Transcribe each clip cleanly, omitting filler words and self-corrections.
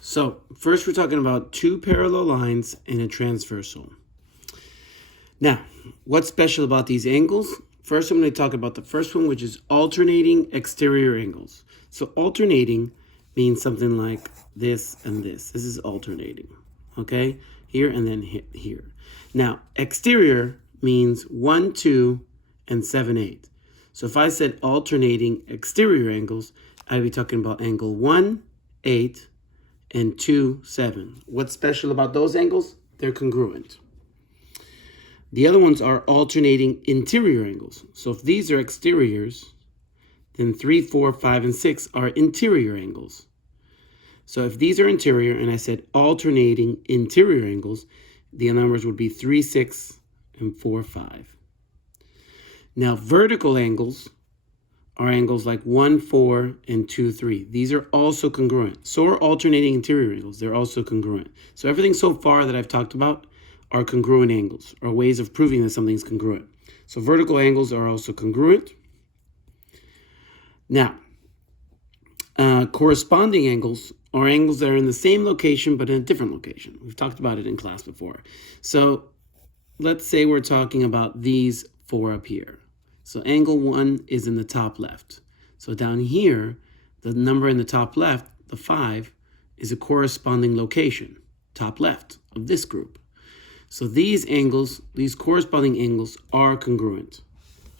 So first we're talking about two parallel lines and a transversal. Now, what's special about these angles? First, I'm going to talk about the first one, which is alternating exterior angles. So alternating means something like this and this. This is alternating, okay? Here and then here. Now, exterior means 1, 2, and 7, 8. So if I said alternating exterior angles, I'd be talking about angle 1, 8, and 2, 7. What's special about those angles? They're congruent. The other ones are alternating interior angles. So if these are exteriors, then 3, 4, 5, and 6 are interior angles. So if these are interior and I said alternating interior angles, the numbers would be 3, 6, and 4, 5. Now vertical angles are angles like 1, 4, and 2, 3. These are also congruent. So are alternating interior angles. They're also congruent. So everything so far that I've talked about are congruent angles, or ways of proving that something's congruent. So vertical angles are also congruent. Now, corresponding angles are angles that are in the same location but in a different location. We've talked about it in class before. So let's say we're talking about these four up here. So angle 1 is in the top left. So down here, the number in the top left, the 5, is a corresponding location, top left of this group. So these angles, these corresponding angles are congruent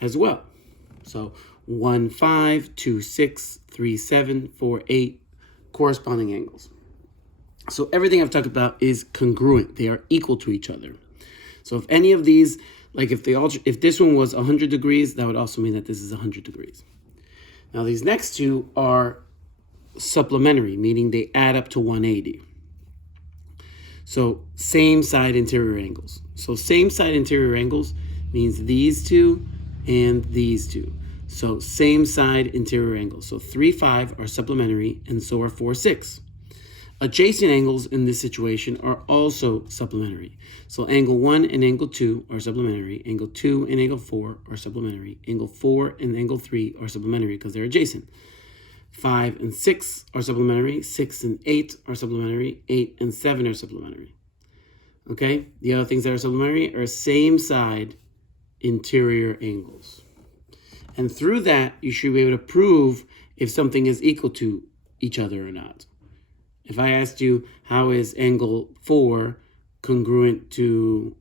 as well. So 1, 5, 2, 6, 3, 7, 4, 8, corresponding angles. So everything I've talked about is congruent. They are equal to each other. So if any of these, like if this one was 100 degrees, that would also mean that this is 100 degrees. Now these next two are supplementary, meaning they add up to 180. So same side interior angles. So same side interior angles means these two and these two. So same side interior angles. So 3, 5 are supplementary, and so are 4, 6. Adjacent angles in this situation are also supplementary. So angle 1 and angle 2 are supplementary. Angle 2 and angle 4 are supplementary. Angle 4 and angle 3 are supplementary because they're adjacent. 5 and 6 are supplementary. 6 and 8 are supplementary. 8 and 7 are supplementary. Okay? The other things that are supplementary are same side interior angles. And through that, you should be able to prove if something is equal to each other or not. If I asked you, how is angle 4 congruent to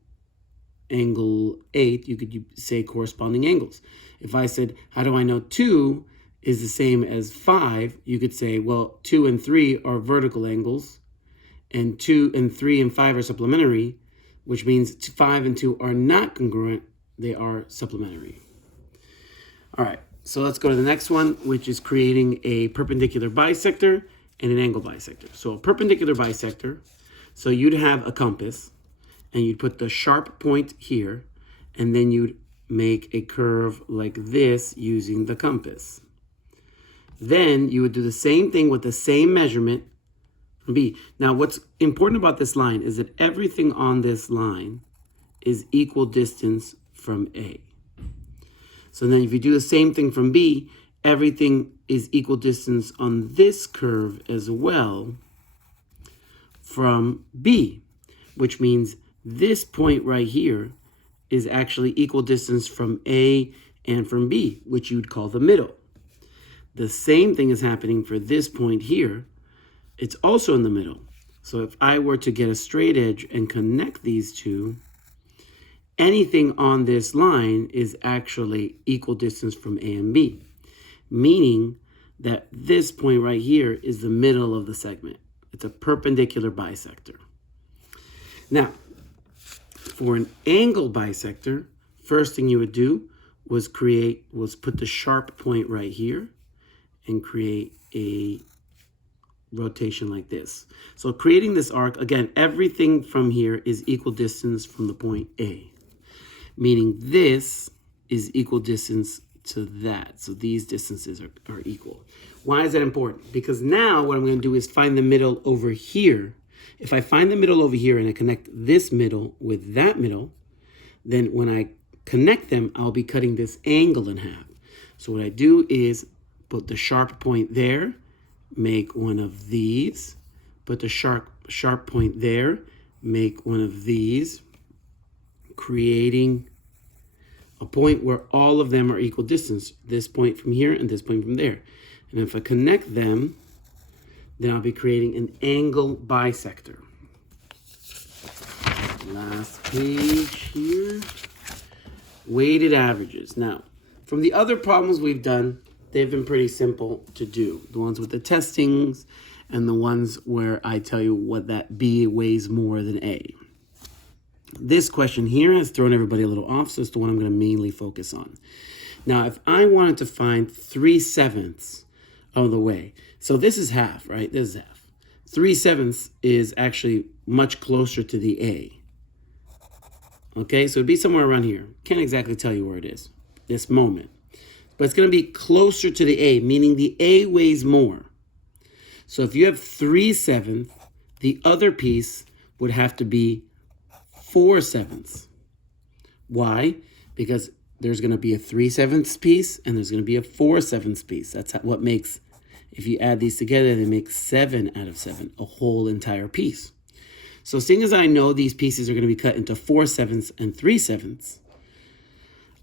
angle 8, you could say corresponding angles. If I said, how do I know 2 is the same as 5, you could say, well, 2 and 3 are vertical angles, and 2 and 3 and 5 are supplementary, which means 5 and 2 are not congruent, they are supplementary. All right, so let's go to the next one, which is creating a perpendicular bisector and an angle bisector. So a perpendicular bisector, so you'd have a compass, and you'd put the sharp point here, and then you'd make a curve like this using the compass. Then you would do the same thing with the same measurement from B. Now, what's important about this line is that everything on this line is equal distance from A. So then if you do the same thing from B, everything is equal distance on this curve as well from B, which means this point right here is actually equal distance from A and from B, which you'd call the middle. The same thing is happening for this point here. It's also in the middle. So if I were to get a straight edge and connect these two, anything on this line is actually equal distance from A and B, meaning that this point right here is the middle of the segment. It's a perpendicular bisector. Now, for an angle bisector, first thing you would do was put the sharp point right here and create a rotation like this. So creating this arc, again, everything from here is equal distance from the point A, meaning this is equal distance to that. So these distances are equal. Why is that important? Because now what I'm going to do is find the middle over here. If I find the middle over here and I connect this middle with that middle, then when I connect them, I'll be cutting this angle in half. So what I do is put the sharp point there, make one of these, put the sharp point there, make one of these, creating a point where all of them are equal distance. This point from here and this point from there. And if I connect them, then I'll be creating an angle bisector. Last page here. Weighted averages. Now, from the other problems we've done, they've been pretty simple to do. The ones with the testings and the ones where I tell you what that B weighs more than A. This question here has thrown everybody a little off, so it's the one I'm going to mainly focus on. Now, if I wanted to find 3/7 of the way, so this is half, right? This is half. 3/7 is actually much closer to the A. Okay, so it'd be somewhere around here. Can't exactly tell you where it is, this moment. But it's going to be closer to the A, meaning the A weighs more. So if you have 3/7, the other piece would have to be 4/7. Why? Because there's going to be a 3/7 piece and there's going to be a 4/7 piece. That's what makes, if you add these together, they make 7 out of 7, a whole entire piece. So seeing as I know these pieces are going to be cut into 4/7 and 3/7,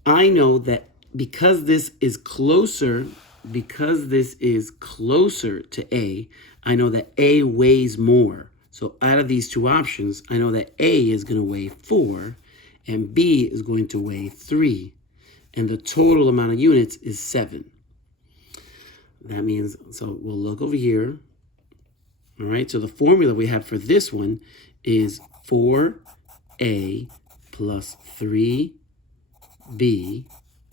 I know that because this is closer to A, I know that A weighs more. So out of these two options, I know that A is going to weigh 4 and B is going to weigh 3. And the total amount of units is 7. That means, so we'll look over here. All right, so the formula we have for this one is 4A plus 3B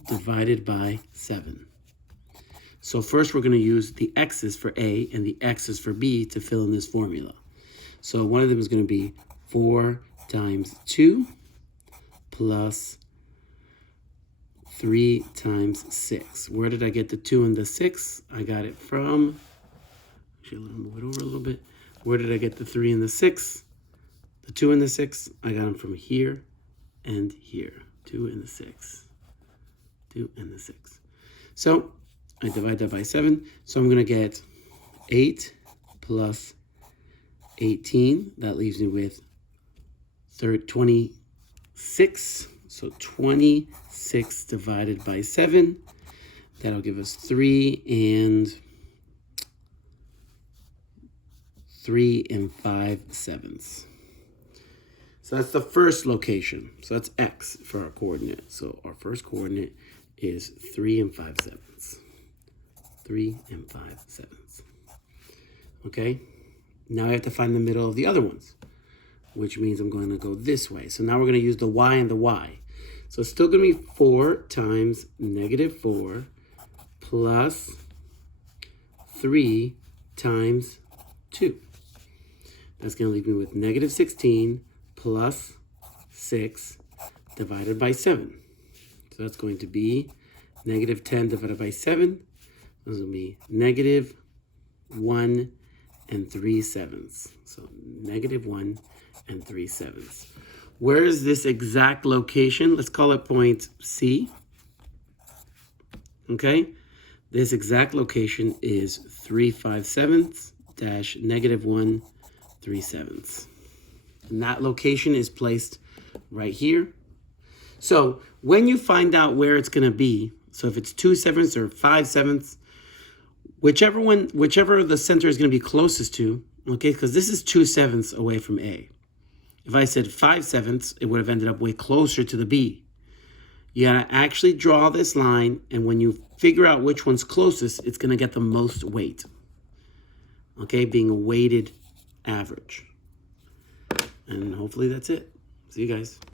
divided by 7. So first we're going to use the x's for A and the x's for B to fill in this formula. So one of them is going to be 4 times 2 plus 3 times 6. Where did I get the 2 and the 6? I got it from, actually, let me move it over a little bit. Where did I get the 3 and the 6? The 2 and the 6, I got them from here and here. 2 and the 6. 2 and the 6. So I divide that by 7. So I'm going to get 8 plus 18. That leaves me with 26. So 26 divided by 7. That'll give us 3 and 5/7. So that's the first location. So that's x for our coordinate. So our first coordinate is 3 and 5/7. 3 and 5/7. Okay? Now I have to find the middle of the other ones, which means I'm going to go this way. So now we're going to use the y and the y. So it's still going to be 4 times -4 plus 3 times 2. That's going to leave me with -16 plus 6 divided by 7. So that's going to be -10 divided by 7. Those will be -1 and 3/7. So -1 and 3/7. Where is this exact location? Let's call it point C. Okay? This exact location is 3/5 dash -1 3/7. And that location is placed right here. So when you find out where it's going to be, so if it's 2/7 or 5/7, whichever the center is going to be closest to, okay, because this is 2/7 away from A. If I said 5/7, it would have ended up way closer to the B. You got to actually draw this line, and when you figure out which one's closest, it's going to get the most weight. Okay, being a weighted average. And hopefully that's it. See you guys.